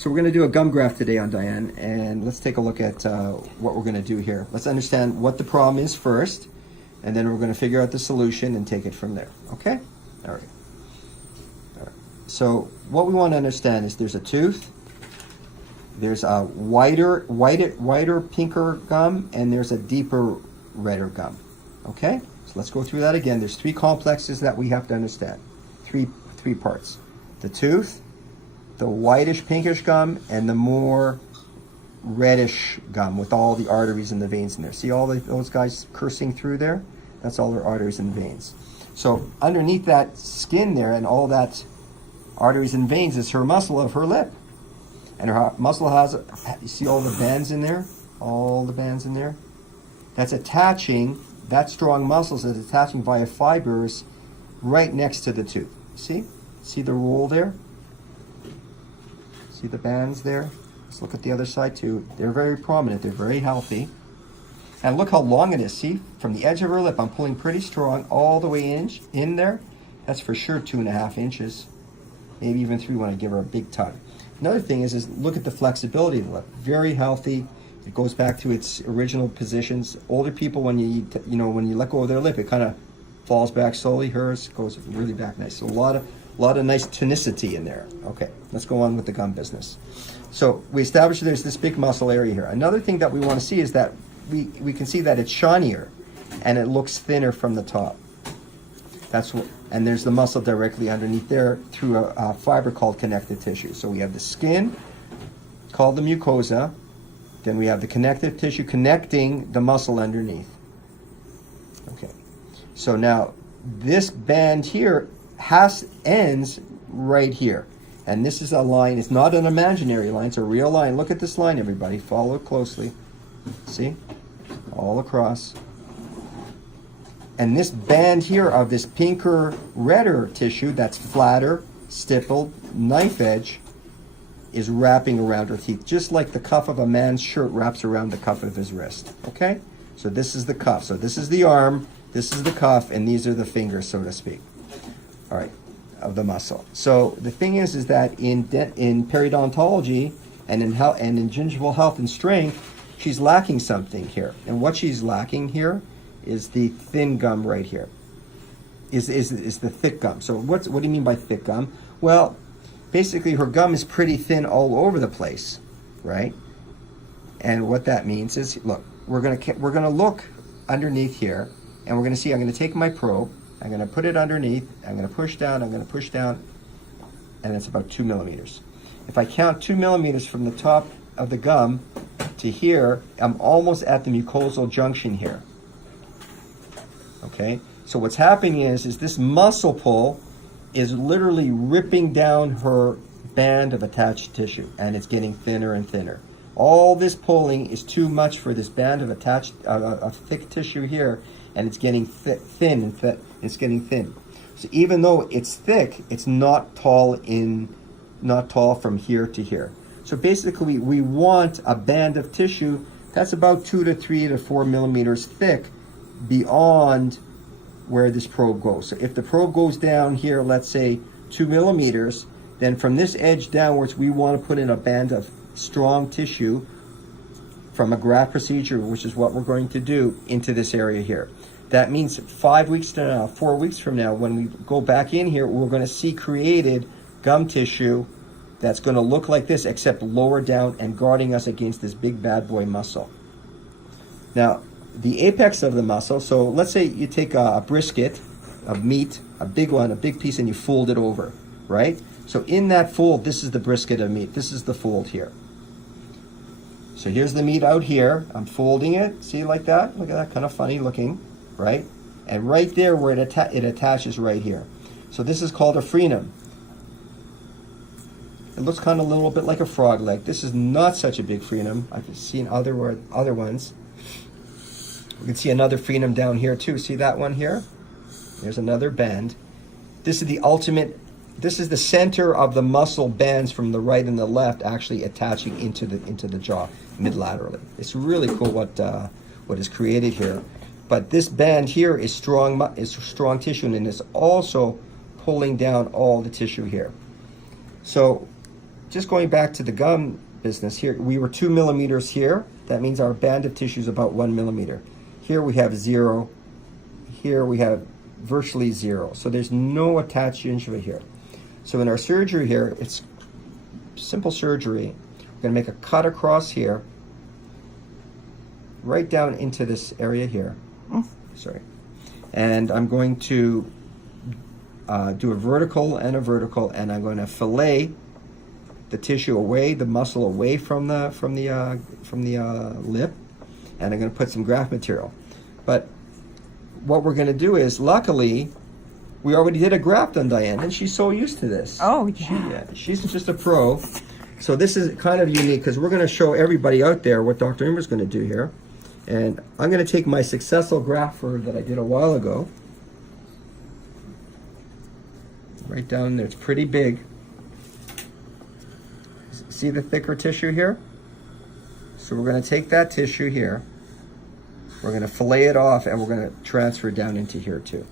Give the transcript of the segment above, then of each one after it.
So we're going to do a gum graft today on Diane, and let's take a look at what we're going to do here. Let's understand what the problem is first, and then we're going to figure out the solution and take it from there. Okay? All right. All right. So what we want to understand is there's a tooth, there's a whiter, pinker gum, and there's a deeper, redder gum. Okay? So let's go through that again. There's three complexes that we have to understand. Three parts. The tooth, the whitish pinkish gum, and the more reddish gum with all the arteries and the veins in there. See all those guys coursing through there? That's all their arteries and veins. So underneath that skin there and all that arteries and veins is her muscle of her lip. And her muscle has, you see all the bands in there? All the bands in there? That's attaching, that strong muscles is attaching via fibers right next to the tooth. See? See the roll there? See the bands there? Let's look at the other side too. They're very prominent. They're very healthy. And look how long it is. See? From the edge of her lip, I'm pulling pretty strong all the way in there. That's for sure 2.5 inches. Maybe even 3 when I give her a big tug. Another thing is look at the flexibility of the lip. Very healthy. It goes back to its original positions. Older people, when you let go of their lip, it kind of falls back slowly. Hers goes really back nice. So a lot of nice tonicity in there. Okay, let's go on with the gum business. So we established there's this big muscle area here. Another thing that we want to see is that we can see that it's shinier and it looks thinner from the top. That's what, and there's the muscle directly underneath there through a fiber called connective tissue. So we have the skin called the mucosa, then we have the connective tissue connecting the muscle underneath. Okay, so now this band here ends right here. And this is a line, it's not an imaginary line, it's a real line. Look at this line, everybody, follow it closely. See? All across. And this band here of this pinker, redder tissue that's flatter, stippled, knife edge, is wrapping around her teeth, just like the cuff of a man's shirt wraps around the cuff of his wrist. Okay? So this is the cuff. So this is the arm, this is the cuff, and these are the fingers, so to speak. All right, of the muscle. So the thing is that in periodontology and in gingival health and strength, she's lacking something here. And what she's lacking here is the thin gum right here. Is the thick gum. So what do you mean by thick gum? Well, basically her gum is pretty thin all over the place, right? And what that means is, look, we're gonna look underneath here, and we're gonna see. I'm gonna take my probe. I'm going to put it underneath, I'm going to push down, and it's about 2 millimeters. If I count 2 millimeters from the top of the gum to here, I'm almost at the mucosal junction here. Okay? So what's happening is this muscle pull is literally ripping down her band of attached tissue, and it's getting thinner and thinner. All this pulling is too much for this band of attached, of thick tissue here, and it's getting thin. It's getting thin. So even though it's thick, it's not tall from here to here. So basically, we want a band of tissue that's about 2 to 3 to 4 millimeters thick beyond where this probe goes. So if the probe goes down here, let's say 2 millimeters, then from this edge downwards, we want to put in a band of strong tissue from a graft procedure, which is what we're going to do, into this area here. That means 5 weeks from now, 4 weeks from now, when we go back in here, we're going to see created gum tissue that's going to look like this, except lower down and guarding us against this big bad boy muscle. Now, the apex of the muscle, so let's say you take a brisket of meat, a big one, a big piece, and you fold it over, right? So in that fold, this is the brisket of meat. This is the fold here. So here's the meat out here. I'm folding it. See, like that? Look at that, kind of funny looking, right? And right there where it attaches right here. So this is called a frenum. It looks kind of a little bit like a frog leg. This is not such a big frenum. I've seen other ones. We can see another frenum down here too. See that one here? There's another band. This is the ultimate. This is the center of the muscle bands from the right and the left actually attaching into the jaw midlaterally. It's really cool what is created here. But this band here is strong tissue, and it's also pulling down all the tissue here. So just going back to the gum business here, we were 2 millimeters here. That means our band of tissue is about 1 millimeter. Here we have 0. Here we have virtually 0. So there's no attached gingiva here. So in our surgery here, it's simple surgery. We're going to make a cut across here, right down into this area here. Sorry. And I'm going to do a vertical, and I'm going to fillet the tissue away, the muscle away from the lip, and I'm going to put some graft material. But what we're going to do is, luckily, we already did a graft on Diane, and she's so used to this. Oh, yeah. She's just a pro. So this is kind of unique because we're going to show everybody out there what Dr. Immer's going to do here. And I'm going to take my successful graft that I did a while ago. Right down there. It's pretty big. See the thicker tissue here? So we're going to take that tissue here. We're going to fillet it off, and we're going to transfer it down into here too.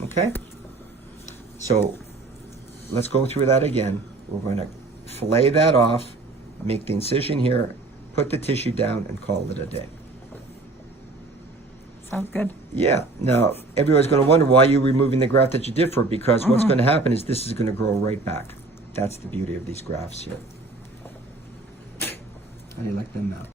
Okay? So let's go through that again. We're going to fillet that off, make the incision here, put the tissue down, and call it a day. Sounds good. Yeah. Now, everyone's going to wonder why you're removing the graft that you did for it, because what's going to happen is this is going to grow right back. That's the beauty of these grafts here. How do you like them now?